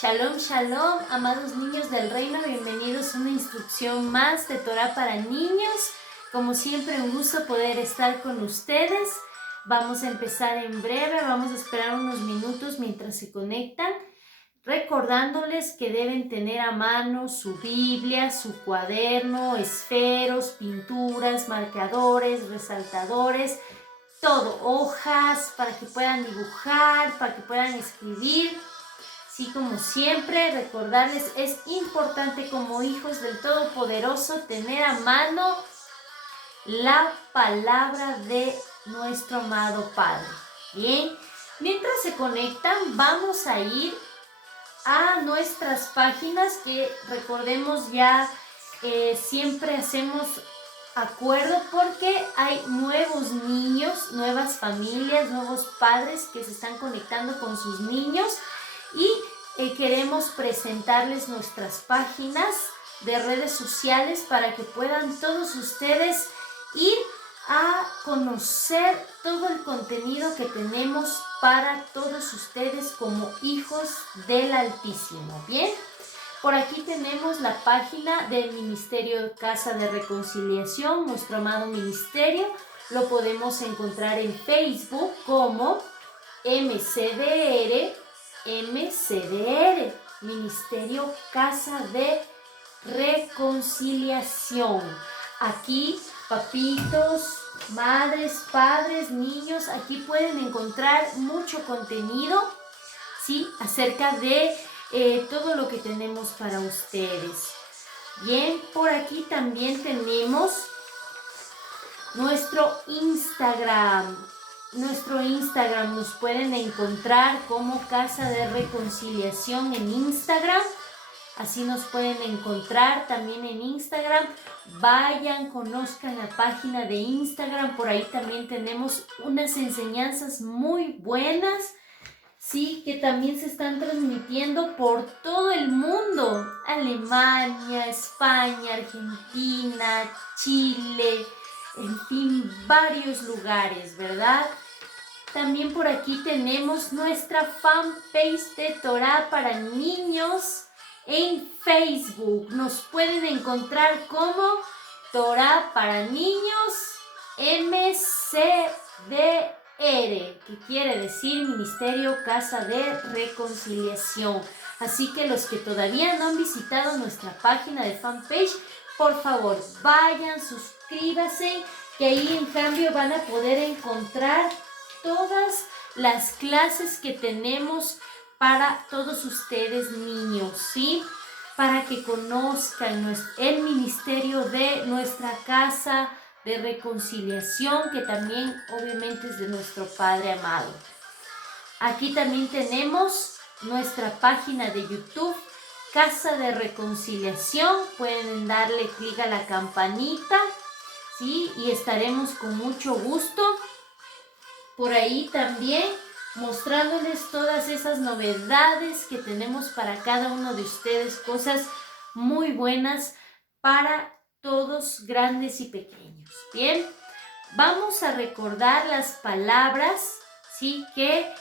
Shalom, shalom, amados niños del reino, bienvenidos a una instrucción más de Torah para niños. Como siempre, un gusto poder estar con ustedes. Vamos a empezar en breve, vamos a esperar unos minutos mientras se conectan, recordándoles que deben tener a mano su Biblia, su cuaderno, esferos, pinturas, marcadores, resaltadores, todo, hojas para que puedan dibujar, para que puedan escribir. Sí, como siempre, recordarles, es importante como hijos del Todopoderoso tener a mano la palabra de nuestro amado Padre. Bien, mientras se conectan, vamos a ir a nuestras páginas que recordemos ya siempre hacemos acuerdo porque hay nuevos niños, nuevas familias, nuevos padres que se están conectando con sus niños y queremos presentarles nuestras páginas de redes sociales para que puedan todos ustedes ir a conocer todo el contenido que tenemos para todos ustedes como hijos del Altísimo. Bien, por aquí tenemos la página del Ministerio Casa de Reconciliación, nuestro amado ministerio. Lo podemos encontrar en Facebook como MCDR, Ministerio Casa de Reconciliación. Aquí, papitos, madres, padres, niños, aquí pueden encontrar mucho contenido, ¿sí?, acerca de todo lo que tenemos para ustedes. Bien, por aquí también tenemos nuestro Instagram. Nos pueden encontrar como Casa de Reconciliación en Instagram. Así nos pueden encontrar también en Instagram. Vayan, conozcan la página de Instagram. Por ahí también tenemos unas enseñanzas muy buenas, sí, que también se están transmitiendo por todo el mundo. Alemania, España, Argentina, Chile, en fin, varios lugares, ¿verdad? También por aquí tenemos nuestra fanpage de Torah para niños en Facebook. Nos pueden encontrar como Torah para niños MCDR, que quiere decir Ministerio Casa de Reconciliación. Así que los que todavía no han visitado nuestra página de fanpage, por favor, vayan, suscríbanse, que ahí en cambio van a poder encontrar todas las clases que tenemos para todos ustedes niños, ¿sí? Para que conozcan el ministerio de nuestra Casa de Reconciliación, que también obviamente es de nuestro Padre amado. Aquí también tenemos nuestra página de YouTube, Casa de Reconciliación. Pueden darle clic a la campanita, ¿sí? Y estaremos con mucho gusto por ahí también mostrándoles todas esas novedades que tenemos para cada uno de ustedes, cosas muy buenas para todos, grandes y pequeños. Bien, vamos a recordar las palabras, ¿sí?, que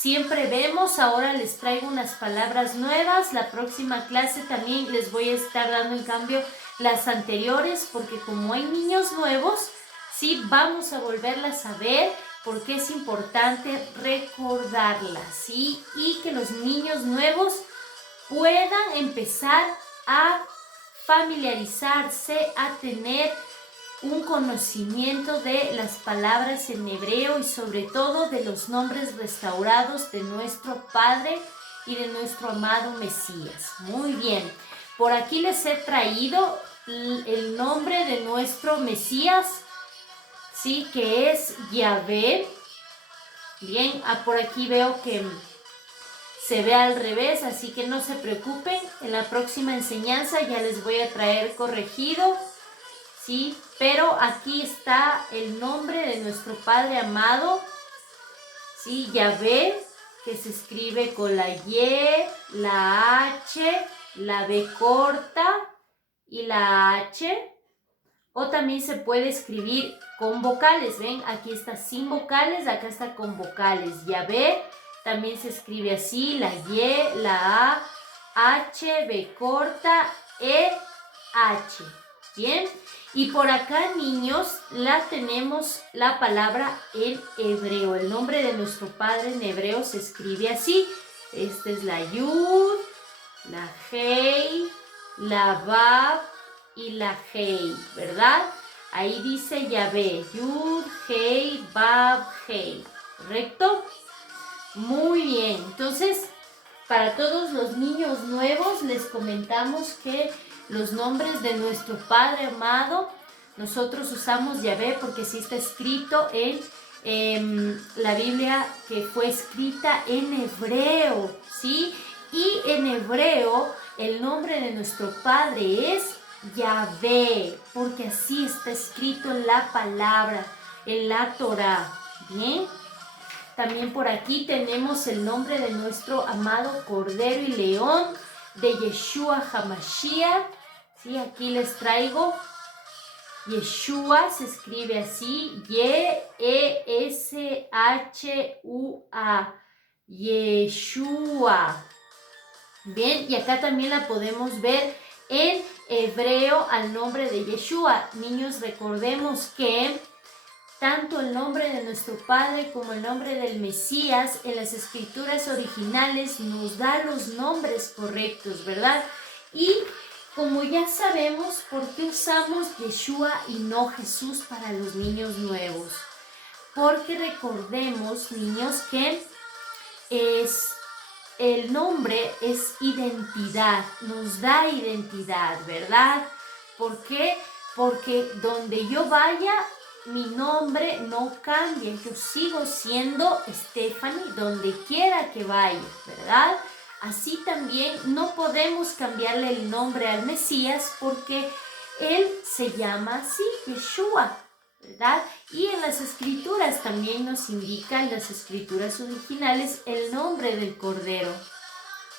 siempre vemos. Ahora les traigo unas palabras nuevas. La próxima clase también les voy a estar dando en cambio las anteriores, porque como hay niños nuevos, sí, vamos a volverlas a ver porque es importante recordarlas, ¿sí? Y que los niños nuevos puedan empezar a familiarizarse, a tener un conocimiento de las palabras en hebreo y sobre todo de los nombres restaurados de nuestro Padre y de nuestro amado Mesías. Muy bien, por aquí les he traído el nombre de nuestro Mesías, sí, que es Yahvé. Bien, por aquí veo que se ve al revés, así que no se preocupen. En la próxima enseñanza ya les voy a traer corregido, sí, pero aquí está el nombre de nuestro Padre amado, sí, Yahvé, que se escribe con la Y, la H, la B corta y la H. O también se puede escribir con vocales, ¿ven? Aquí está sin vocales, acá está con vocales. Yahvé también se escribe así, la Y, la A, H, B corta, E, H. ¿Bien? Y por acá, niños, tenemos la palabra en hebreo. El nombre de nuestro Padre en hebreo se escribe así. Esta es la Yud, la Hei, la Vav y la Hei, ¿verdad? Ahí dice Yahvé, Yud, Hei, Vav, Hei, ¿correcto? Muy bien, entonces, para todos los niños nuevos les comentamos que los nombres de nuestro Padre amado, nosotros usamos Yahvé porque sí está escrito en la Biblia que fue escrita en hebreo, ¿sí? Y en hebreo el nombre de nuestro Padre es Yahvé, porque así está escrito en la palabra, en la Torá, ¿bien? También por aquí tenemos el nombre de nuestro amado Cordero y León, de Yeshua HaMashiach, ¿sí? Aquí les traigo. Yeshua se escribe así, Y-E-S-H-U-A, Yeshua. Bien, y acá también la podemos ver en hebreo al nombre de Yeshua. Niños, recordemos que tanto el nombre de nuestro Padre como el nombre del Mesías en las escrituras originales nos da los nombres correctos, ¿verdad? Y como ya sabemos, ¿por qué usamos Yeshua y no Jesús para los niños nuevos? Porque recordemos, niños, que el nombre es identidad, nos da identidad, ¿verdad? ¿Por qué? Porque donde yo vaya, mi nombre no cambia, yo sigo siendo Stephanie donde quiera que vaya, ¿verdad? Así también no podemos cambiarle el nombre al Mesías porque él se llama así, Yeshua, ¿verdad? Y en las escrituras también nos indican, las escrituras originales, el nombre del Cordero,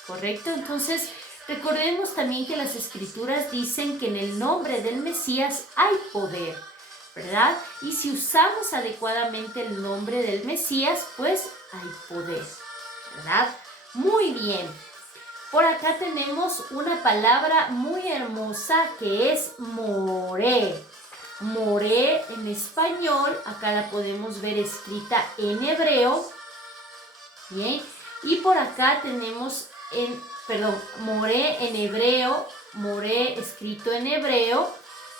¿correcto? Entonces, recordemos también que las escrituras dicen que en el nombre del Mesías hay poder, ¿verdad? Y si usamos adecuadamente el nombre del Mesías, pues hay poder, ¿verdad? Muy bien. Por acá tenemos una palabra muy hermosa que es moré. Moré en español, acá la podemos ver escrita en hebreo. Bien. Y por acá tenemos moré en hebreo, moré escrito en hebreo.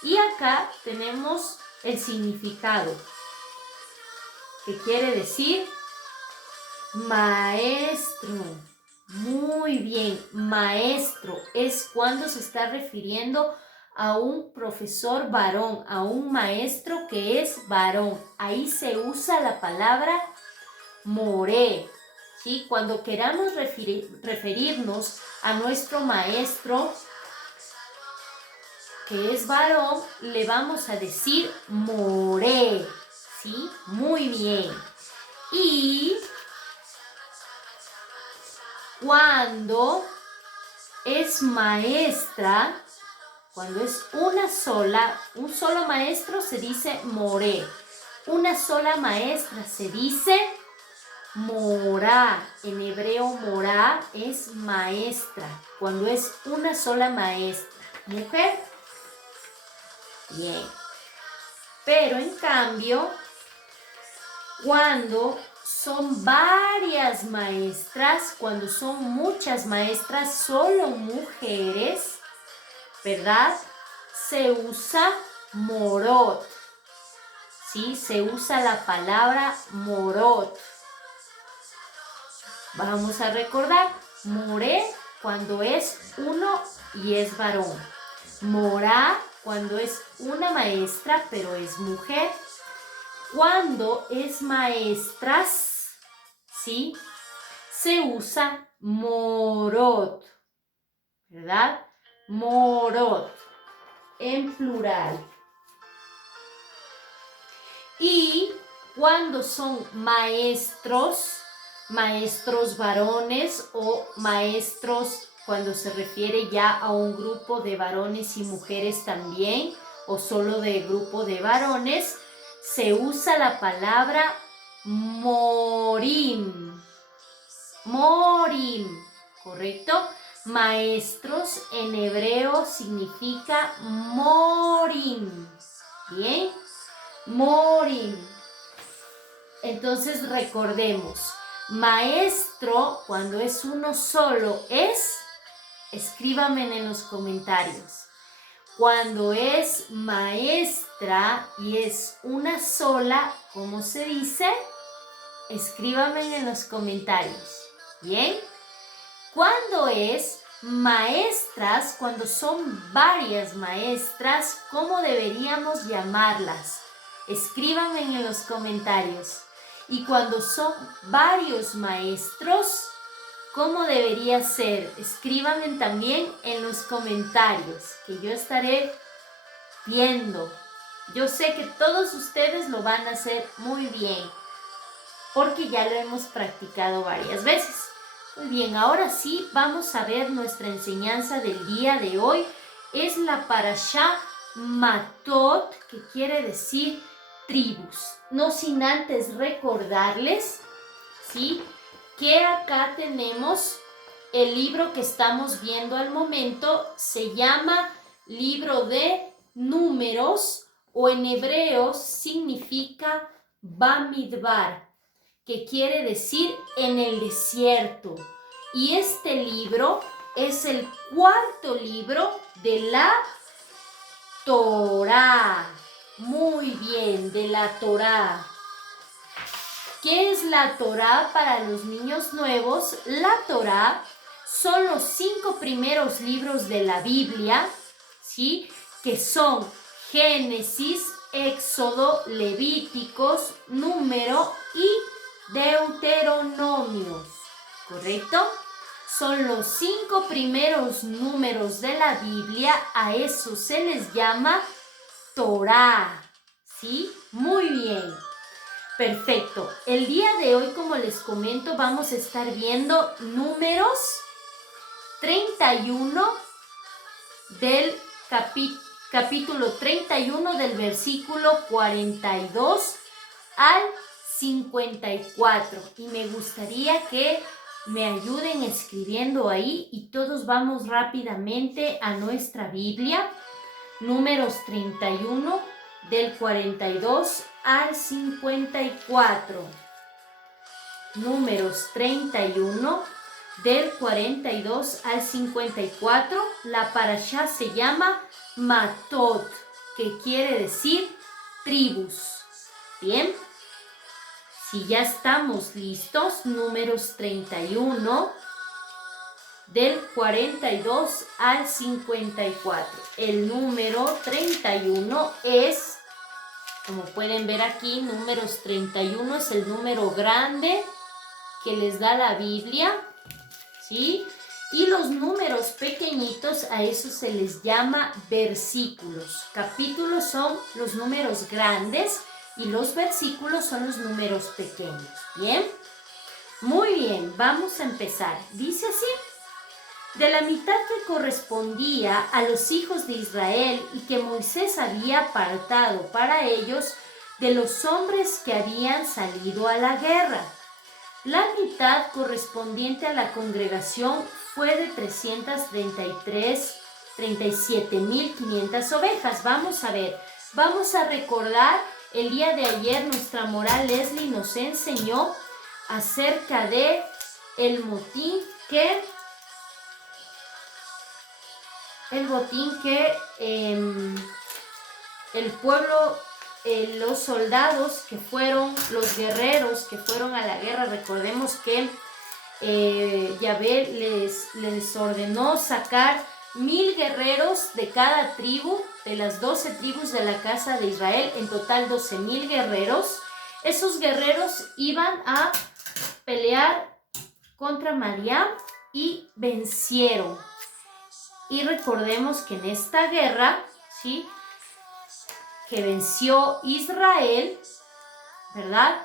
Y acá tenemos el significado, que quiere decir maestro. Muy bien, maestro es cuando se está refiriendo a un profesor varón, a un maestro que es varón. Ahí se usa la palabra moré, ¿sí? Cuando queramos referirnos a nuestro maestro que es varón, le vamos a decir moré, ¿sí? Muy bien. Y cuando es maestra, cuando es un solo maestro se dice moré. Una sola maestra se dice morá. En hebreo morá es maestra, cuando es una sola maestra. ¿Mujer? Bien. Pero en cambio, cuando son varias maestras, cuando son muchas maestras, solo mujeres, ¿verdad? Se usa morot, ¿sí? Se usa la palabra morot. Vamos a recordar, moré cuando es uno y es varón. Morá cuando es una maestra pero es mujer. Cuando es maestras, ¿sí? Se usa morot, ¿verdad? Morot, en plural. Y cuando son maestros, maestros varones o maestros cuando se refiere ya a un grupo de varones y mujeres también, o solo de grupo de varones, se usa la palabra morim. Morim, ¿correcto? Maestros en hebreo significa morim. Bien, morim. Entonces recordemos, maestro cuando es uno solo es, escríbanme en los comentarios. Cuando es maestra y es una sola, ¿cómo se dice? Escríbanme en los comentarios. ¿Bien? Cuando es maestras, cuando son varias maestras, ¿cómo deberíamos llamarlas? Escríbanme en los comentarios. Y cuando son varios maestros, ¿cómo debería ser? Escríbanme también en los comentarios, que yo estaré viendo. Yo sé que todos ustedes lo van a hacer muy bien, porque ya lo hemos practicado varias veces. Muy bien, ahora sí vamos a ver nuestra enseñanza del día de hoy. Es la Parashá Matot, que quiere decir tribus. No sin antes recordarles, ¿sí?, que acá tenemos el libro que estamos viendo al momento. Se llama Libro de Números, o en hebreo significa Bamidbar, que quiere decir en el desierto. Y este libro es el cuarto libro de la Torá. Muy bien, de la Torá. ¿Qué es la Torá para los niños nuevos? La Torá son los 5 primeros libros de la Biblia, ¿sí?, que son Génesis, Éxodo, Levíticos, Número y Deuteronomios, ¿correcto? Son los 5 primeros números de la Biblia, a eso se les llama Torá, ¿sí? Muy bien, perfecto. El día de hoy, como les comento, vamos a estar viendo Números 31 del capítulo 31 del versículo 42 al 54, y me gustaría que me ayuden escribiendo ahí y todos vamos rápidamente a nuestra Biblia. Números 31 del 42 al 54. Números 31 del 42 al 54. La parashá se llama Matot, que quiere decir tribus. Bien. Si ya estamos listos, Números 31, del 42 al 54. El número 31 es, como pueden ver aquí, Números 31 es el número grande que les da la Biblia, ¿sí? Y los números pequeñitos, a eso se les llama versículos. Capítulos son los números grandes y los versículos son los números pequeños. ¿Bien? Muy bien, vamos a empezar. Dice así: de la mitad que correspondía a los hijos de Israel y que Moisés había apartado para ellos de los hombres que habían salido a la guerra. La mitad correspondiente a la congregación fue de 37.500 ovejas. Vamos a ver, vamos a recordar. El día de ayer nuestra moral Leslie nos enseñó acerca de el botín que el pueblo, los soldados que fueron, los guerreros que fueron a la guerra, recordemos que Yahvé les ordenó sacar 1000 guerreros de cada tribu, de las 12 tribus de la casa de Israel, en total 12,000 guerreros. Esos guerreros iban a pelear contra Madián y vencieron. Y recordemos que en esta guerra, ¿sí?, que venció Israel, ¿verdad?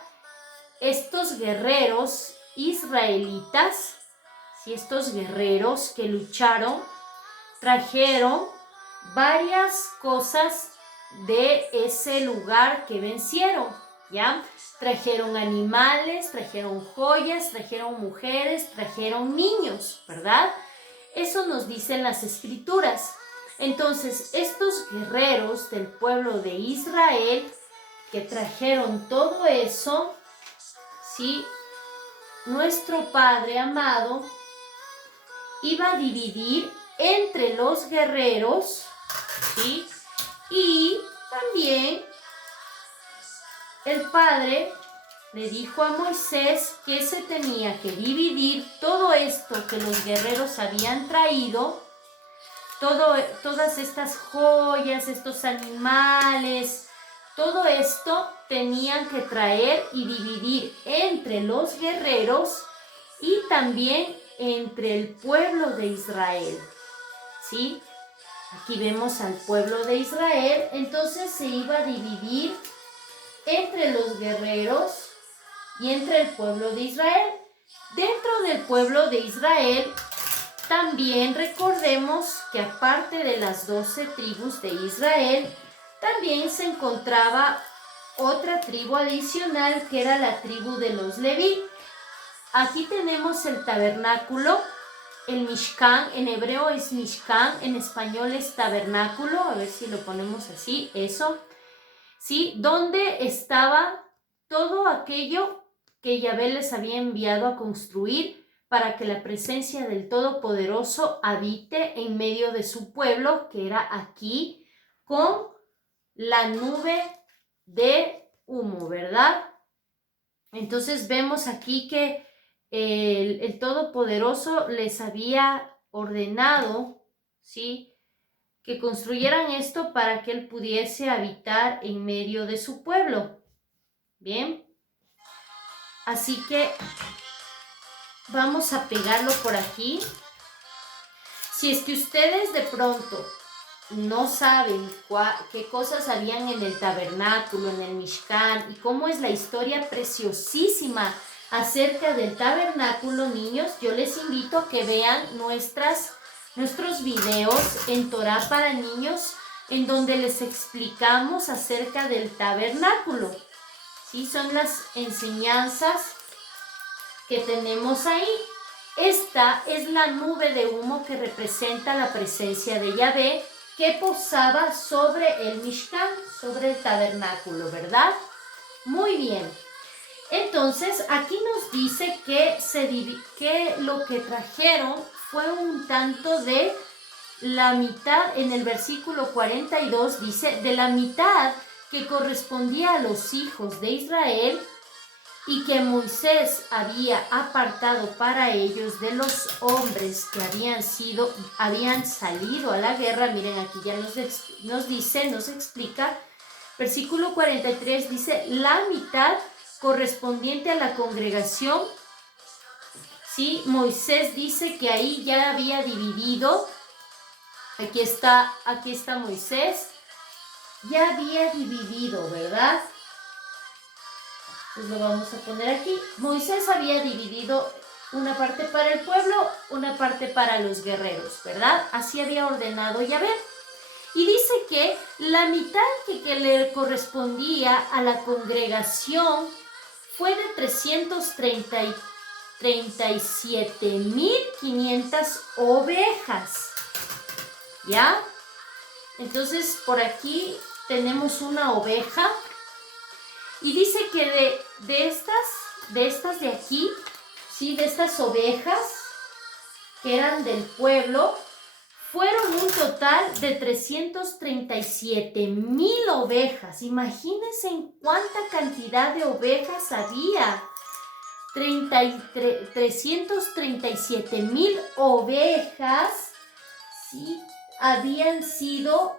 Estos guerreros israelitas, ¿sí?, estos guerreros que lucharon, trajeron varias cosas de ese lugar que vencieron, ¿ya? Trajeron animales, trajeron joyas, trajeron mujeres, trajeron niños, ¿verdad? Eso nos dicen las escrituras. Entonces, estos guerreros del pueblo de Israel que trajeron todo eso, ¿sí? Nuestro Padre amado iba a dividir entre los guerreros, ¿sí? Y también el Padre le dijo a Moisés que se tenía que dividir todo esto que los guerreros habían traído, todas estas joyas, estos animales, todo esto tenían que traer y dividir entre los guerreros y también entre el pueblo de Israel, ¿sí? Aquí vemos al pueblo de Israel, entonces se iba a dividir entre los guerreros y entre el pueblo de Israel. Dentro del pueblo de Israel, también recordemos que aparte de las 12 tribus de Israel, también se encontraba otra tribu adicional que era la tribu de los Leví. Aquí tenemos el tabernáculo, el Mishkan, en hebreo es Mishkan, en español es tabernáculo, a ver si lo ponemos así, eso, ¿sí? Donde estaba todo aquello que Yahvé les había enviado a construir para que la presencia del Todopoderoso habite en medio de su pueblo, que era aquí, con la nube de humo, ¿verdad? Entonces vemos aquí que el Todopoderoso les había ordenado, ¿sí?, que construyeran esto para que Él pudiese habitar en medio de su pueblo. Bien, así que vamos a pegarlo por aquí. Si es que ustedes de pronto no saben qué cosas habían en el tabernáculo, en el Mishkan, y cómo es la historia preciosísima acerca del tabernáculo, niños, yo les invito a que vean nuestros videos en Torah para niños, en donde les explicamos acerca del tabernáculo. ¿Sí? Son las enseñanzas que tenemos ahí. Esta es la nube de humo que representa la presencia de Yahvé, que posaba sobre el Mishkan, sobre el tabernáculo, ¿verdad? Muy bien. Entonces, aquí nos dice que lo que trajeron fue un tanto de la mitad, en el versículo 42 dice, de la mitad que correspondía a los hijos de Israel y que Moisés había apartado para ellos de los hombres que habían salido a la guerra. Miren, aquí ya nos explica, versículo 43 dice, la mitad correspondiente a la congregación, ¿sí? Moisés dice que ahí ya había dividido, aquí está Moisés, ya había dividido, ¿verdad? Pues lo vamos a poner aquí. Moisés había dividido una parte para el pueblo, una parte para los guerreros, ¿verdad? Así había ordenado Yahvé. Y dice que la mitad que le correspondía a la congregación fue de 337,500 ovejas, ¿ya? Entonces, por aquí tenemos una oveja. Y dice que de estas de aquí, ¿sí?, de estas ovejas que eran del pueblo, fueron un total de 337,000 ovejas. Imagínense en cuánta cantidad de ovejas había. 337,000 ovejas, ¿sí?, habían sido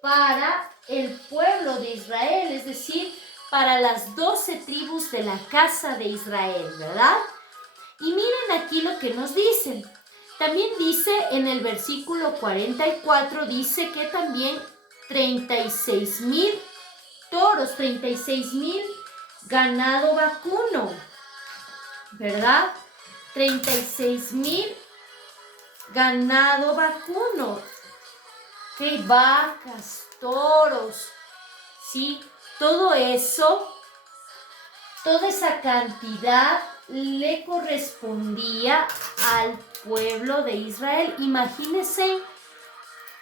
para el pueblo de Israel, es decir, para las 12 tribus de la casa de Israel, ¿verdad? Y miren aquí lo que nos dicen. También dice en el versículo 44, dice que también 36,000 toros, 36,000 ganado vacuno, ¿verdad? 36,000 ganado vacuno. Que vacas, toros, ¿sí? Todo eso, toda esa cantidad le correspondía al pueblo de Israel. Imagínense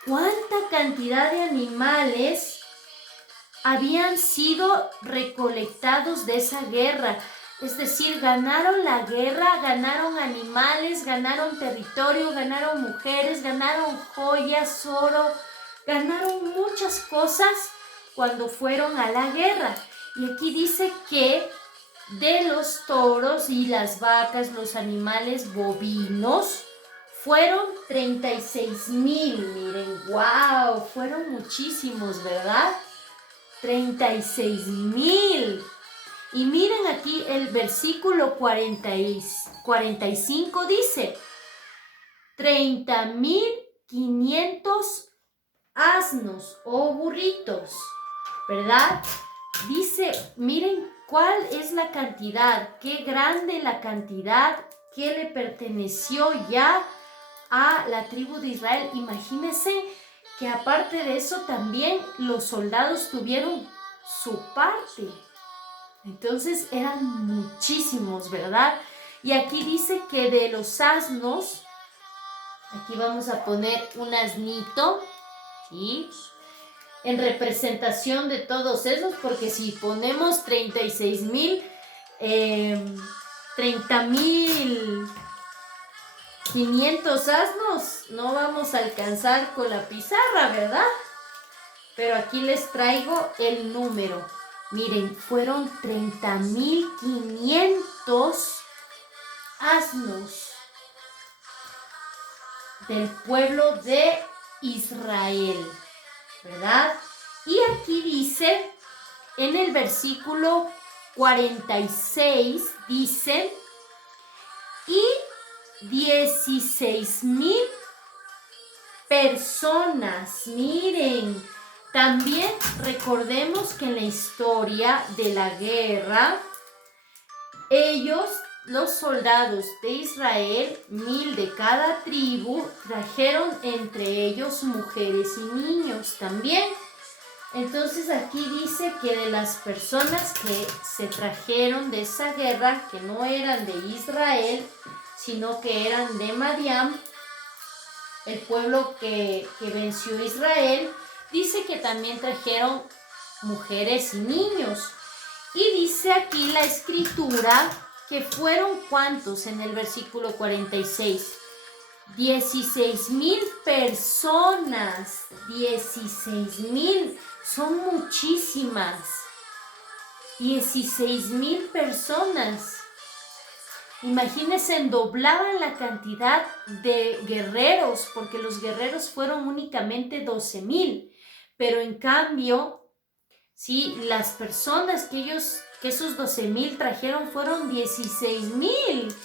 cuánta cantidad de animales habían sido recolectados de esa guerra. Es decir, ganaron la guerra, ganaron animales, ganaron territorio, ganaron mujeres, ganaron joyas, oro, ganaron muchas cosas cuando fueron a la guerra. Y aquí dice que de los toros y las vacas, los animales bovinos, fueron 36,000. Miren, wow, fueron muchísimos, ¿verdad? 36,000. Y miren aquí el versículo 45 dice, 30,500 asnos o burritos, ¿verdad? Dice, miren cuál es la cantidad, qué grande la cantidad que le perteneció ya a la tribu de Israel. Imagínense que aparte de eso también los soldados tuvieron su parte. Entonces eran muchísimos, ¿verdad? Y aquí dice que de los asnos, aquí vamos a poner un asnito, ¿sí? En representación de todos esos, porque si ponemos 36,000, 30,500 asnos, no vamos a alcanzar con la pizarra, ¿verdad? Pero aquí les traigo el número. Miren, fueron 30,500 asnos del pueblo de Israel, ¿verdad? Y aquí dice, en el versículo 46, dice, y 16,000 personas, miren. También recordemos que en la historia de la guerra, ellos, los soldados de Israel, 1,000 de cada tribu, trajeron entre ellos mujeres y niños también. Entonces aquí dice que de las personas que se trajeron de esa guerra, que no eran de Israel, sino que eran de Madián, el pueblo que venció a Israel, dice que también trajeron mujeres y niños. Y dice aquí la escritura que fueron ¿cuántos? En el versículo 46. 16,000 personas. 16,000. Son muchísimas. 16,000 personas. Imagínense, doblaban la cantidad de guerreros, porque los guerreros fueron únicamente 12,000. Pero en cambio, sí, las personas que esos 12,000 trajeron fueron 16,000.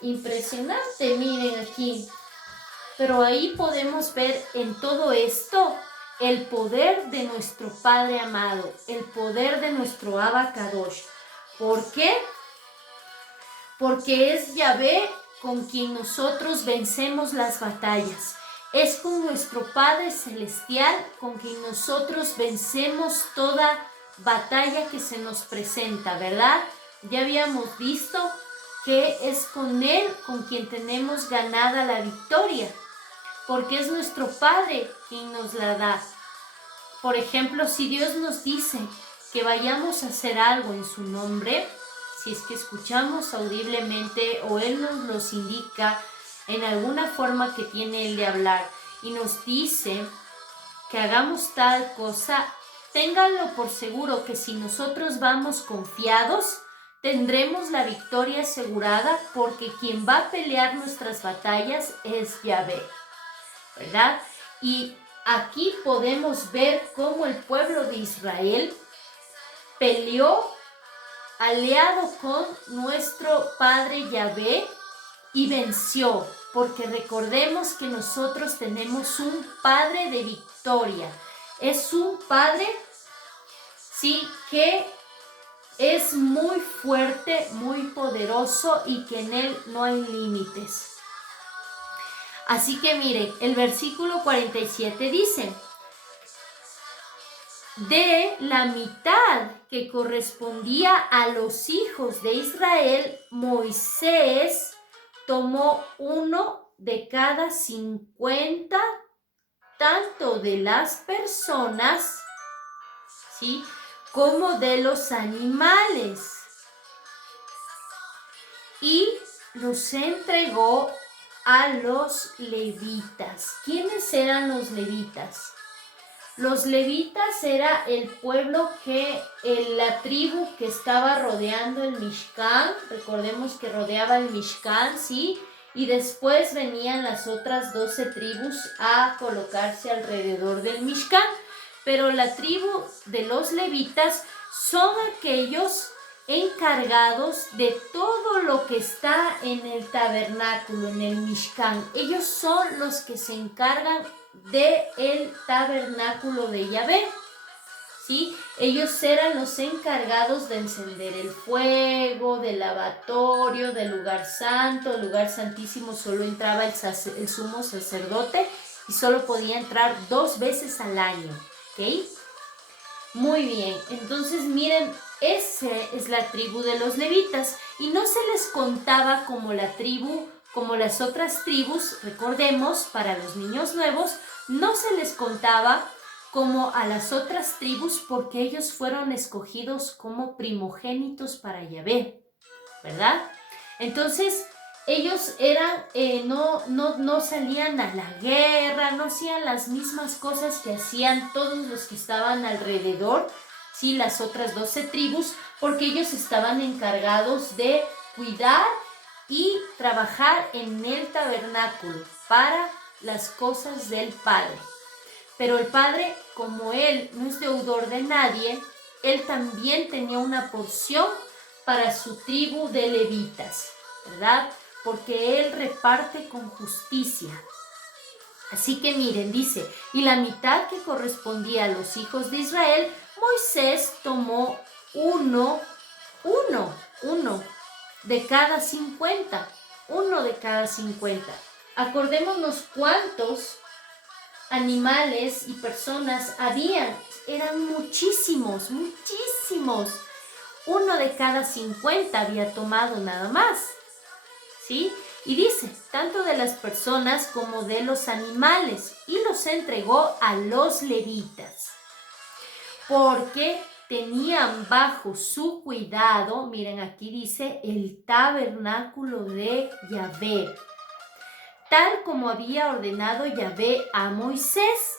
Impresionante, miren aquí. Pero ahí podemos ver en todo esto el poder de nuestro Padre amado, el poder de nuestro Abba Kadosh. ¿Por qué? Porque es Yahvé con quien nosotros vencemos las batallas. Es con nuestro Padre Celestial con quien nosotros vencemos toda batalla que se nos presenta, ¿verdad? Ya habíamos visto que es con Él con quien tenemos ganada la victoria, porque es nuestro Padre quien nos la da. Por ejemplo, si Dios nos dice que vayamos a hacer algo en su nombre, si es que escuchamos audiblemente o Él nos los indica en alguna forma que tiene Él de hablar y nos dice que hagamos tal cosa, ténganlo por seguro que si nosotros vamos confiados, tendremos la victoria asegurada, porque quien va a pelear nuestras batallas es Yahvé, ¿verdad? Y aquí podemos ver cómo el pueblo de Israel peleó aliado con nuestro Padre Yahvé y venció, porque recordemos que nosotros tenemos un Padre de victoria. Es un Padre, sí, que es muy fuerte, muy poderoso y que en Él no hay límites. Así que miren, el versículo 47 dice, de la mitad que correspondía a los hijos de Israel, Moisés tomó 1 de cada 50, tanto de las personas, ¿sí?, como de los animales, y los entregó a los levitas. ¿Quiénes eran los levitas? Los levitas era el pueblo la tribu que estaba rodeando el Mishkan. Recordemos que rodeaba el Mishkan, ¿sí? Y después venían las otras 12 tribus a colocarse alrededor del Mishkan. Pero la tribu de los levitas son aquellos encargados de todo lo que está en el tabernáculo, en el Mishkan. Ellos son los que se encargan del tabernáculo de Yahvé, ¿sí? Ellos eran los encargados de encender el fuego, del lavatorio, del lugar santo. El lugar santísimo solo entraba el sumo sacerdote y solo podía entrar 2 veces al año, ¿ok? Muy bien, entonces miren, esa es la tribu de los levitas, y no se les contaba como las otras tribus. Recordemos, para los niños nuevos, no se les contaba como a las otras tribus porque ellos fueron escogidos como primogénitos para Yahvé, ¿verdad? Entonces, ellos no salían a la guerra, no hacían las mismas cosas que hacían todos los que estaban alrededor, ¿sí?, las otras 12 tribus, porque ellos estaban encargados de cuidar y trabajar en el tabernáculo para las cosas del Padre. Pero el Padre, como Él no es deudor de nadie, Él también tenía una porción para su tribu de levitas, ¿verdad? Porque Él reparte con justicia. Así que miren, dice, y la mitad que correspondía a los hijos de Israel, Moisés tomó uno de cada 50, 1 de cada 50. Acordémonos cuántos animales y personas habían. Eran muchísimos. 1 de cada 50 había tomado nada más, ¿sí? Y dice, tanto de las personas como de los animales, y los entregó a los levitas, porque tenían bajo su cuidado, miren aquí dice, el tabernáculo de Yahvé, tal como había ordenado Yahvé a Moisés.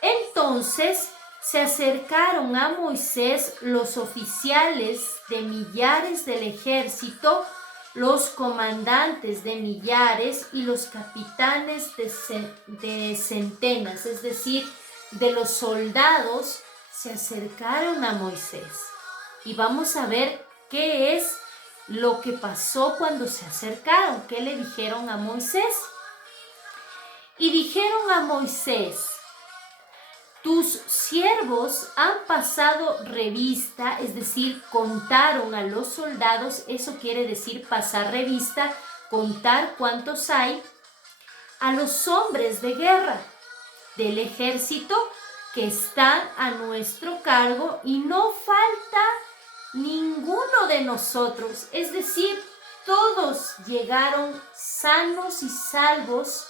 Entonces se acercaron a Moisés los oficiales de millares del ejército, los comandantes de millares y los capitanes de centenas, es decir, de los soldados, se acercaron a Moisés. Y vamos a ver qué es lo que pasó cuando se acercaron. ¿Qué le dijeron a Moisés? Y dijeron a Moisés, tus siervos han pasado revista, es decir, contaron a los soldados, eso quiere decir pasar revista, contar cuántos hay, a los hombres de guerra del ejército que están a nuestro cargo, y no falta ninguno de nosotros, es decir, todos llegaron sanos y salvos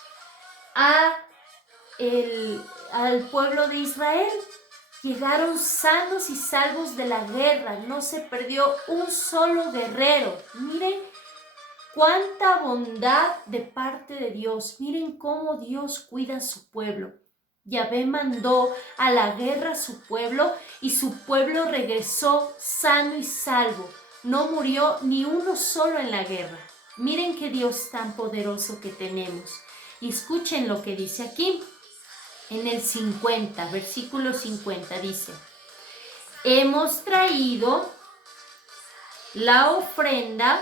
al pueblo de Israel. Llegaron sanos y salvos de la guerra, no se perdió un solo guerrero. Miren cuánta bondad de parte de Dios, miren cómo Dios cuida a su pueblo. Yahvé mandó a la guerra a su pueblo y su pueblo regresó sano y salvo. No murió ni uno solo en la guerra. Miren qué Dios tan poderoso que tenemos. Y escuchen lo que dice aquí. En el 50, versículo 50 dice, hemos traído la ofrenda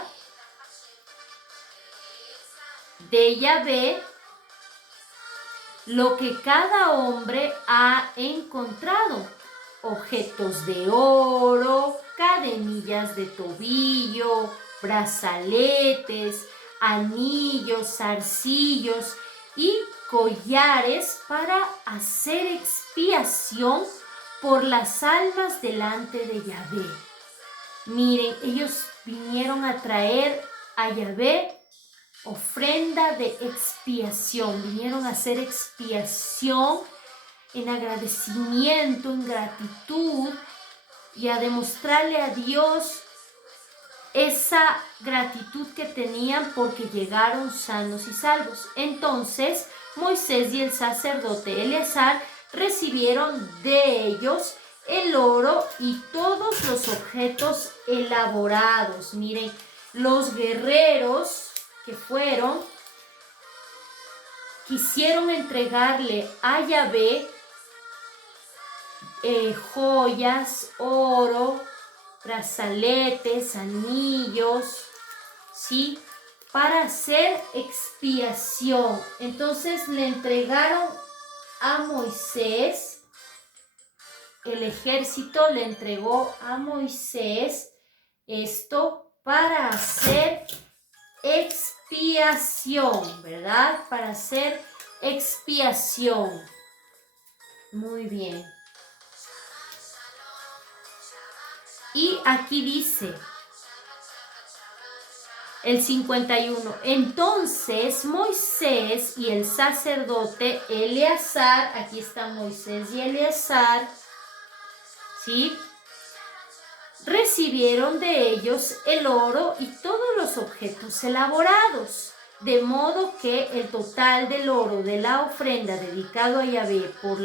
de Yahvé, lo que cada hombre ha encontrado, objetos de oro, cadenillas de tobillo, brazaletes, anillos, zarcillos y collares para hacer expiación por las almas delante de Yahvé. Miren, ellos vinieron a traer a Yahvé ofrenda de expiación, vinieron a hacer expiación en agradecimiento, en gratitud y a demostrarle a Dios esa gratitud que tenían porque llegaron sanos y salvos. Entonces Moisés y el sacerdote Eleazar recibieron de ellos el oro y todos los objetos elaborados. Miren, los guerreros que fueron, quisieron entregarle a Yahvé joyas, oro, brazaletes, anillos, ¿sí? Para hacer expiación. Entonces le entregaron a Moisés, el ejército le entregó a Moisés esto para hacer expiación, ¿verdad? Para hacer expiación. Muy bien. Y aquí dice el 51. Entonces Moisés y el sacerdote Eleazar, aquí están Moisés y Eleazar, ¿sí? Recibieron de ellos el oro y todos los objetos elaborados, de modo que el total del oro de la ofrenda dedicado a Yahvé por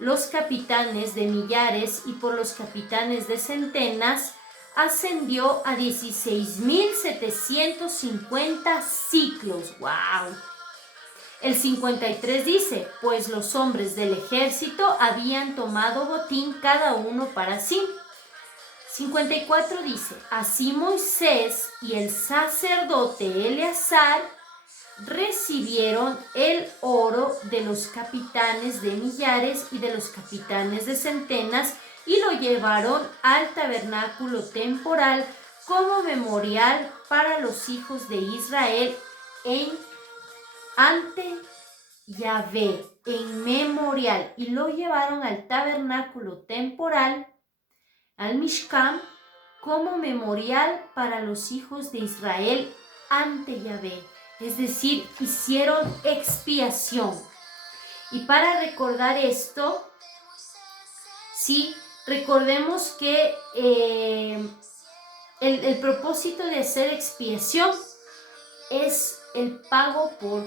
los capitanes de millares y por los capitanes de centenas ascendió a 16,750 ciclos. ¡Wow! El 53 dice, pues los hombres del ejército habían tomado botín cada uno para sí. 54 dice, así Moisés y el sacerdote Eleazar recibieron el oro de los capitanes de millares y de los capitanes de centenas y lo llevaron al tabernáculo temporal como memorial para los hijos de Israel ante Yahvé, en memorial, y lo llevaron al tabernáculo temporal, al Mishkan, como memorial para los hijos de Israel ante Yahvé. Es decir, hicieron expiación. Y para recordar esto, sí, recordemos que el propósito de hacer expiación es el pago por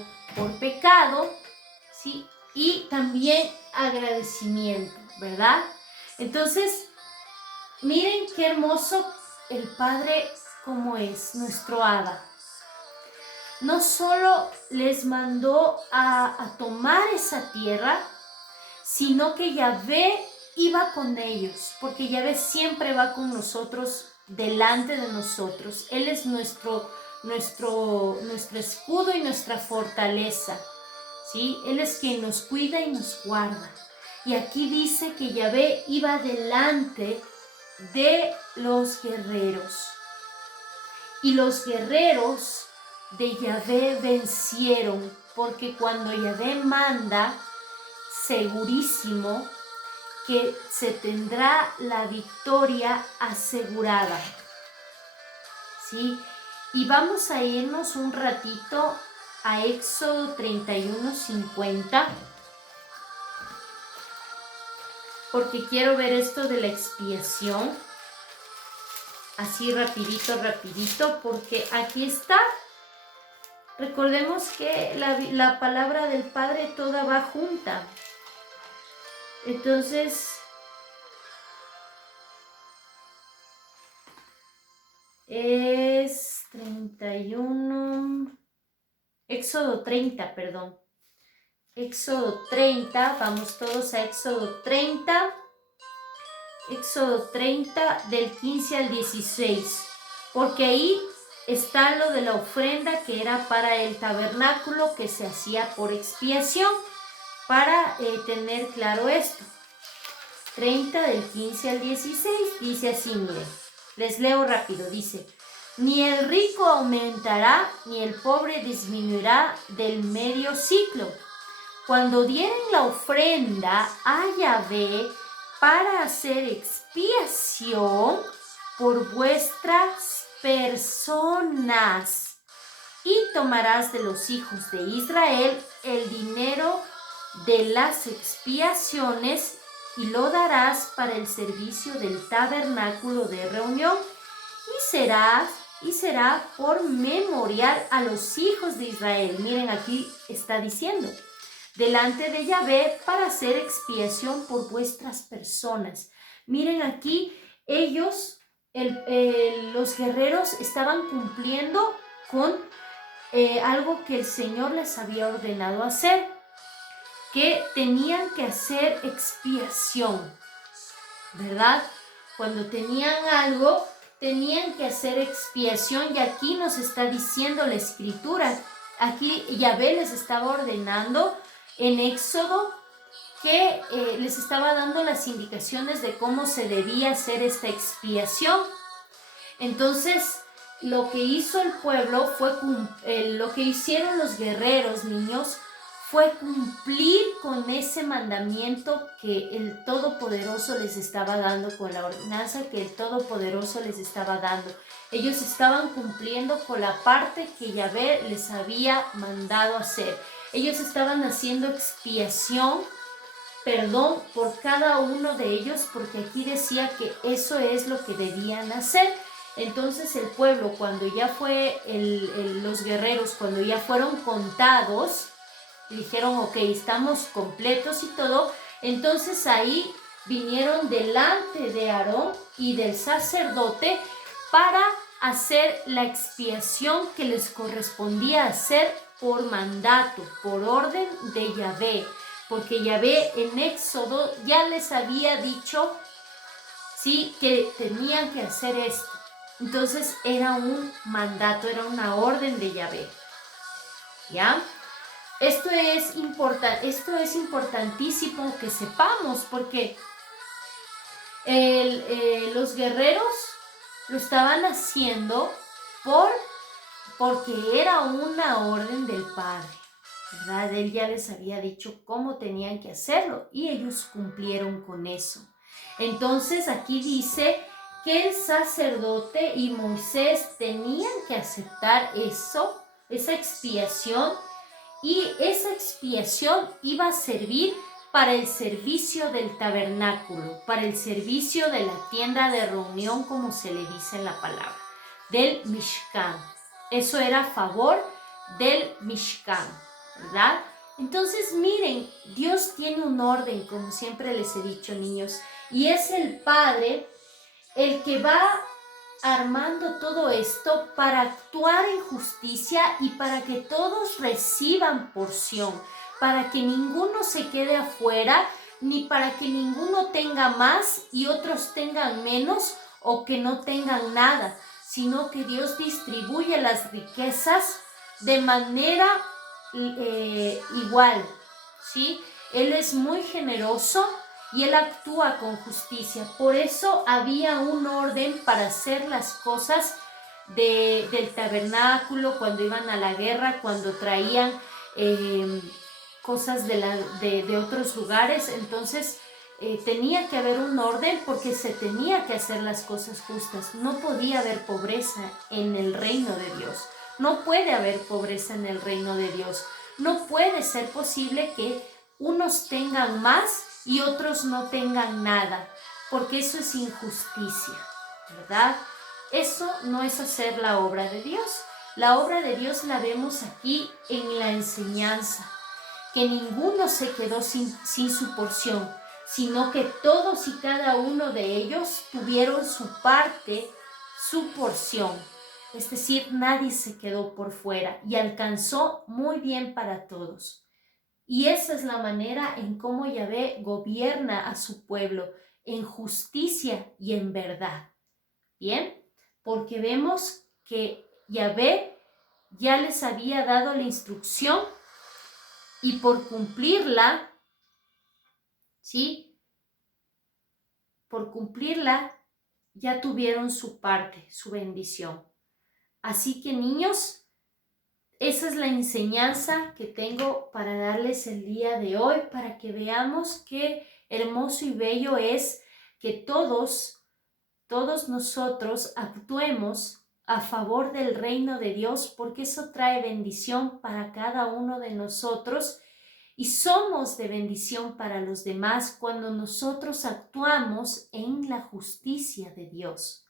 pecado, ¿sí? Y también agradecimiento, ¿verdad? Entonces, miren qué hermoso el Padre como es, nuestro Abba. No solo les mandó a tomar esa tierra, sino que Yahvé iba con ellos, porque Yahvé siempre va con nosotros, delante de nosotros. Él es nuestro escudo y nuestra fortaleza, ¿sí? Él es quien nos cuida y nos guarda. Y aquí dice que Yahvé iba delante de los guerreros. Y los guerreros de Yahvé vencieron, porque cuando Yahvé manda, segurísimo que se tendrá la victoria asegurada, ¿sí? Y vamos a irnos un ratito a Éxodo 31:50, porque quiero ver esto de la expiación, así rapidito, porque aquí está. Recordemos que la palabra del Padre toda va junta. Entonces, es 31, Éxodo 30, perdón. Éxodo 30, vamos todos a Éxodo 30. Éxodo 30 del 15 al 16, porque ahí está lo de la ofrenda que era para el tabernáculo que se hacía por expiación, para tener claro esto. 30 del 15 al 16 dice así, miren, les leo rápido, dice, ni el rico aumentará, ni el pobre disminuirá del medio ciclo. Cuando dieren la ofrenda a Yahvé, para hacer expiación por vuestras personas. Y tomarás de los hijos de Israel el dinero de las expiaciones y lo darás para el servicio del tabernáculo de reunión y será por memorial a los hijos de Israel. Miren, aquí está diciendo, delante de Yahvé para hacer expiación por vuestras personas. Miren aquí, ellos, los guerreros estaban cumpliendo con algo que el Señor les había ordenado hacer, que tenían que hacer expiación, ¿verdad? Cuando tenían algo, tenían que hacer expiación, y aquí nos está diciendo la Escritura, aquí Yahvé les estaba ordenando en Éxodo que les estaba dando las indicaciones de cómo se debía hacer esta expiación. Entonces, lo que hizo el pueblo fue, lo que hicieron los guerreros, niños, fue cumplir con ese mandamiento que el Todopoderoso les estaba dando, con la ordenanza que el Todopoderoso les estaba dando. Ellos estaban cumpliendo con la parte que Yahvé les había mandado hacer. Ellos estaban haciendo expiación, perdón, por cada uno de ellos, porque aquí decía que eso es lo que debían hacer. Entonces el pueblo, cuando ya fue, los guerreros, cuando ya fueron contados, dijeron, ok, estamos completos y todo, entonces ahí vinieron delante de Aarón y del sacerdote para hacer la expiación que les correspondía hacer por mandato, por orden de Yahvé, porque Yahvé en Éxodo ya les había dicho, sí, que tenían que hacer esto. Entonces era un mandato, era una orden de Yahvé, ¿ya? Esto es importantísimo que sepamos, porque los guerreros lo estaban haciendo porque era una orden del Padre, ¿verdad? Él ya les había dicho cómo tenían que hacerlo y ellos cumplieron con eso. Entonces aquí dice que el sacerdote y Moisés tenían que aceptar eso, esa expiación, y esa expiación iba a servir para el servicio del tabernáculo, para el servicio de la tienda de reunión, como se le dice en la palabra, del Mishkan. Eso era a favor del Mishkan, ¿verdad? Entonces miren, Dios tiene un orden, como siempre les he dicho, niños, y es el Padre el que va armando todo esto para actuar en justicia y para que todos reciban porción, para que ninguno se quede afuera, ni para que ninguno tenga más y otros tengan menos o que no tengan nada, sino que Dios distribuye las riquezas de manera igual, ¿sí? Él es muy generoso y Él actúa con justicia. Por eso había un orden para hacer las cosas del tabernáculo, cuando iban a la guerra, cuando traían cosas de otros lugares. Entonces tenía que haber un orden, porque se tenía que hacer las cosas justas. No podía haber pobreza en el reino de Dios. No puede haber pobreza en el reino de Dios. No puede ser posible que unos tengan más y otros no tengan nada, porque eso es injusticia, ¿verdad? Eso no es hacer la obra de Dios. La obra de Dios la vemos aquí en la enseñanza, que ninguno se quedó sin su porción, sino que todos y cada uno de ellos tuvieron su parte, su porción. Es decir, nadie se quedó por fuera y alcanzó muy bien para todos. Y esa es la manera en cómo Yahvé gobierna a su pueblo, en justicia y en verdad. ¿Bien? Porque vemos que Yahvé ya les había dado la instrucción y por cumplirla, ¿sí? Por cumplirla ya tuvieron su parte, su bendición. Así que, niños, esa es la enseñanza que tengo para darles el día de hoy, para que veamos que Hermoso y bello es que todos nosotros actuemos a favor del reino de Dios, porque eso trae bendición para cada uno de nosotros y somos de bendición para los demás cuando nosotros actuamos en la justicia de Dios.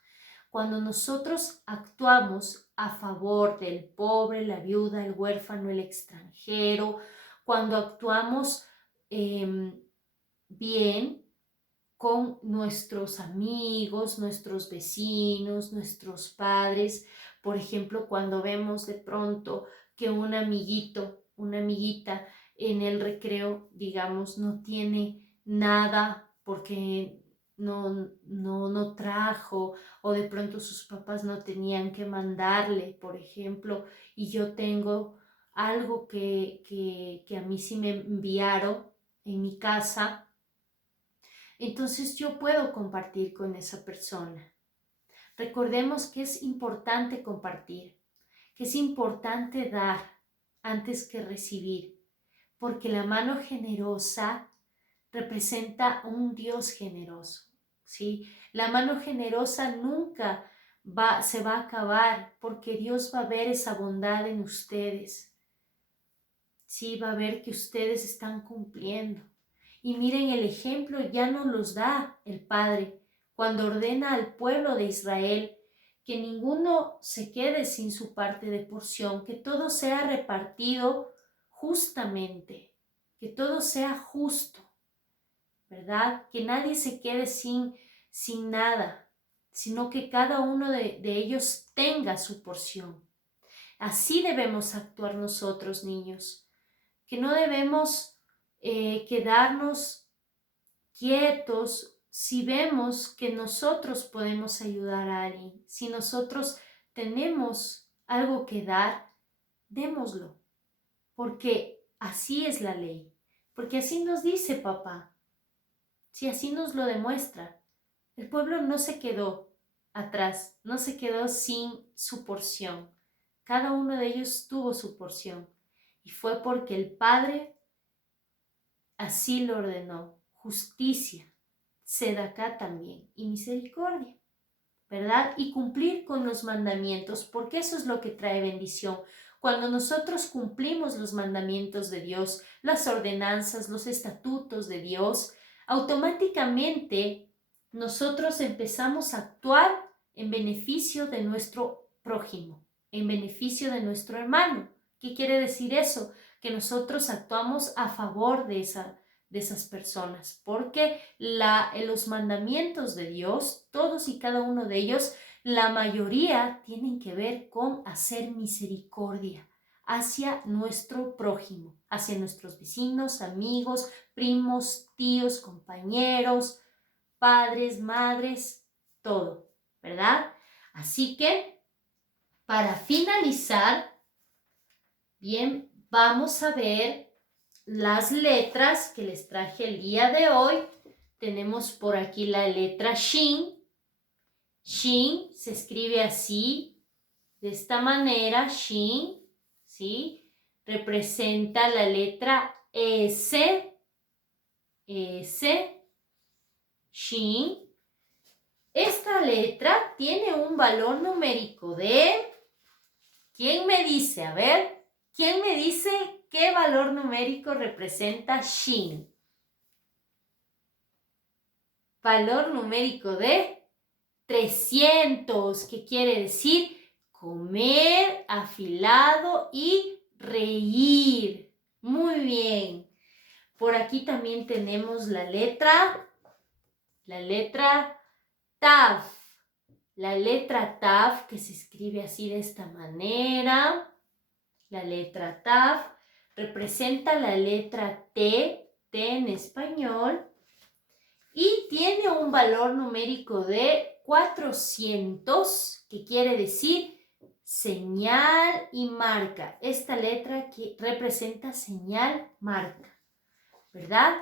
Cuando nosotros actuamos a favor del pobre, la viuda, el huérfano, el extranjero, cuando actuamos bien con nuestros amigos, nuestros vecinos, nuestros padres. Por ejemplo, cuando vemos de pronto que un amiguito, una amiguita en el recreo, digamos, no tiene nada porque no trajo, o de pronto sus papás no tenían que mandarle, por ejemplo, y yo tengo algo que a mí sí me enviaron en mi casa, entonces yo puedo compartir con esa persona. Recordemos que es importante compartir, que es importante dar antes que recibir, porque la mano generosa representa un Dios generoso, ¿sí? La mano generosa nunca se va a acabar, porque Dios va a ver esa bondad en ustedes, ¿sí? Va a ver que ustedes están cumpliendo. Y miren, el ejemplo ya nos los da el Padre cuando ordena al pueblo de Israel que ninguno se quede sin su parte de porción, que todo sea repartido justamente, que todo sea justo, ¿verdad? Que nadie se quede sin nada, sino que cada uno de ellos tenga su porción. Así debemos actuar nosotros, niños, que no debemos quedarnos quietos si vemos que nosotros podemos ayudar a alguien. Si nosotros tenemos algo que dar, démoslo, porque así es la ley, porque así nos dice papá, si así nos lo demuestra. El pueblo no se quedó atrás, no se quedó sin su porción. Cada uno de ellos tuvo su porción y fue porque el Padre así lo ordenó. Justicia, sedacá también y misericordia, ¿verdad? Y cumplir con los mandamientos, porque eso es lo que trae bendición. Cuando nosotros cumplimos los mandamientos de Dios, las ordenanzas, los estatutos de Dios, automáticamente nosotros empezamos a actuar en beneficio de nuestro prójimo, en beneficio de nuestro hermano. ¿Qué quiere decir eso? Que nosotros actuamos a favor de esas personas, porque los mandamientos de Dios, todos y cada uno de ellos, la mayoría tienen que ver con hacer misericordia hacia nuestro prójimo, hacia nuestros vecinos, amigos, primos, tíos, compañeros, padres, madres, todo, ¿verdad? Así que, para finalizar, bien, vamos a ver las letras que les traje el día de hoy. Tenemos por aquí la letra Shin. Shin se escribe así, de esta manera, Shin, ¿sí? Representa la letra S, Shin. Esta letra tiene un valor numérico de... ¿Quién me dice? A ver, ¿quién me dice qué valor numérico representa Shin? Valor numérico de 300, que quiere decir comer, afilado y reír. Muy bien. Por aquí también tenemos la letra Tav. La letra Tav, que se escribe así de esta manera. La letra Tav representa la letra T en español, y tiene un valor numérico de 400, que quiere decir señal y marca. Esta letra que representa señal, marca, ¿verdad?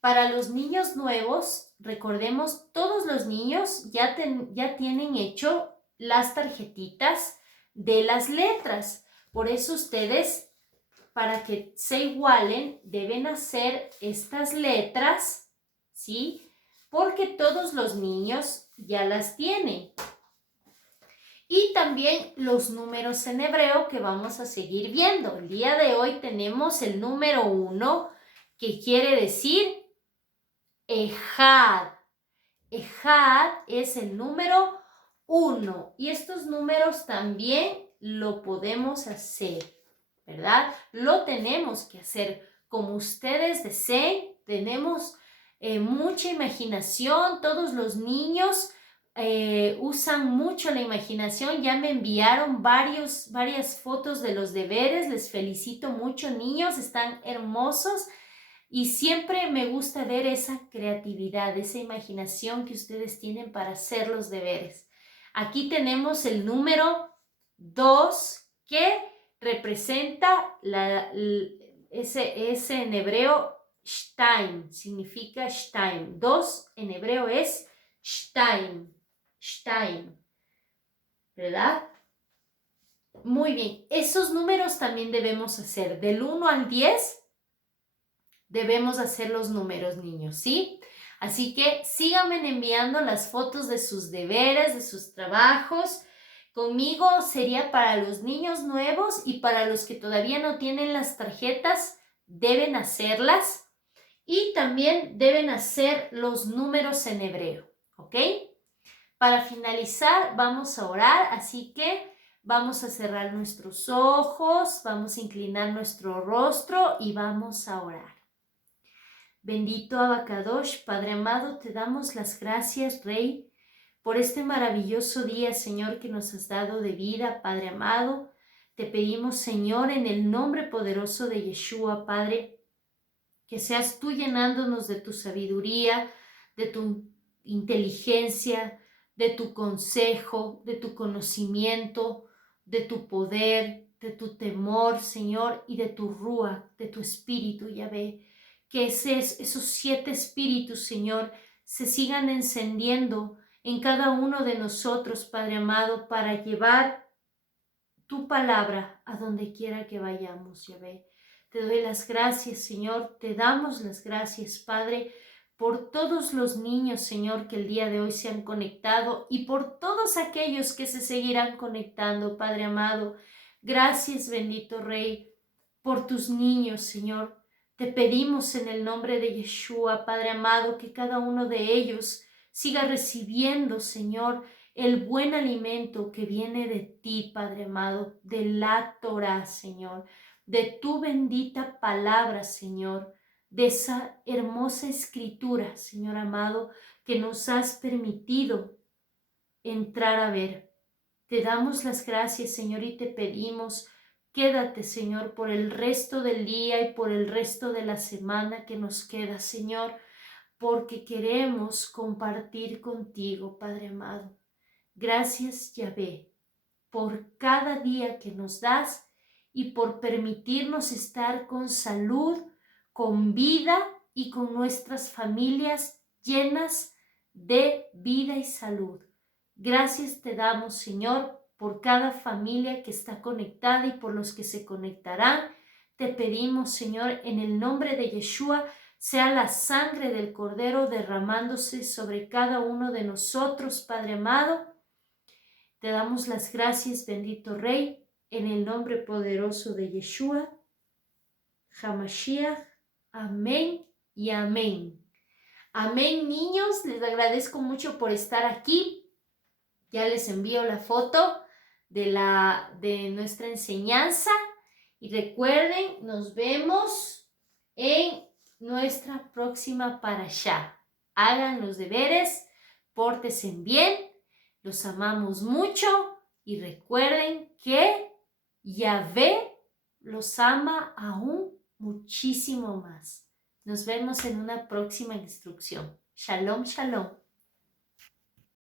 Para los niños nuevos, recordemos, todos los niños ya tienen hecho las tarjetitas de las letras. Por eso ustedes, para que se igualen, deben hacer estas letras ¿sí? Porque todos los niños ya las tienen. Y también los números en hebreo que vamos a seguir viendo. El día de hoy tenemos el número 1, que quiere decir Ejad. Ejad es el número 1. Y estos números también lo podemos hacer, ¿verdad? Lo tenemos que hacer como ustedes deseen. Tenemos mucha imaginación. Todos los niños usan mucho la imaginación. Ya me enviaron varias fotos de los deberes. Les felicito mucho, niños. Están hermosos. Y siempre me gusta ver esa creatividad, esa imaginación que ustedes tienen para hacer los deberes. Aquí tenemos el número 2 que representa ese en hebreo Shtaim, significa Shtaim. 2 en hebreo es Shtaim, Shtaim, ¿verdad? Muy bien, esos números también debemos hacer del 1 al 10. Debemos hacer los números, niños, ¿sí? Así que síganme enviando las fotos de sus deberes, de sus trabajos. Conmigo sería para los niños nuevos y para los que todavía no tienen las tarjetas, deben hacerlas. Y también deben hacer los números en hebreo, ¿ok? Para finalizar, vamos a orar, así que vamos a cerrar nuestros ojos, vamos a inclinar nuestro rostro y vamos a orar. Bendito Abacadosh, Padre amado, te damos las gracias, Rey, por este maravilloso día, Señor, que nos has dado de vida, Padre amado. Te pedimos, Señor, en el nombre poderoso de Yeshua, Padre, que seas tú llenándonos de tu sabiduría, de tu inteligencia, de tu consejo, de tu conocimiento, de tu poder, de tu temor, Señor, y de tu rúa, de tu espíritu, Yahvé. Que esos 7 espíritus, Señor, se sigan encendiendo en cada uno de nosotros, Padre amado, para llevar tu palabra a donde quiera que vayamos, Yahvé. Te doy las gracias, Señor, te damos las gracias, Padre, por todos los niños, Señor, que el día de hoy se han conectado y por todos aquellos que se seguirán conectando, Padre amado. Gracias, bendito Rey, por tus niños, Señor. Te pedimos en el nombre de Yeshua, Padre amado, que cada uno de ellos siga recibiendo, Señor, el buen alimento que viene de ti, Padre amado, de la Torah, Señor, de tu bendita palabra, Señor, de esa hermosa escritura, Señor amado, que nos has permitido entrar a ver. Te damos las gracias, Señor, y te pedimos, quédate, Señor, por el resto del día y por el resto de la semana que nos queda, Señor, porque queremos compartir contigo, Padre amado. Gracias, Yahvé, por cada día que nos das y por permitirnos estar con salud, con vida y con nuestras familias llenas de vida y salud. Gracias te damos, Señor, por cada familia que está conectada y por los que se conectarán. Te pedimos, Señor, en el nombre de Yeshua, sea la sangre del Cordero derramándose sobre cada uno de nosotros, Padre amado. Te damos las gracias, bendito Rey, en el nombre poderoso de Yeshua, Hamashiach. Amén y amén. Amén, niños. Les agradezco mucho por estar aquí. Ya les envío la foto de nuestra enseñanza. Y recuerden, nos vemos en nuestra próxima parashá. Hagan los deberes, pórtense bien. Los amamos mucho y recuerden que Yahvé los ama aún muchísimo más. Nos vemos en una próxima instrucción. Shalom, shalom.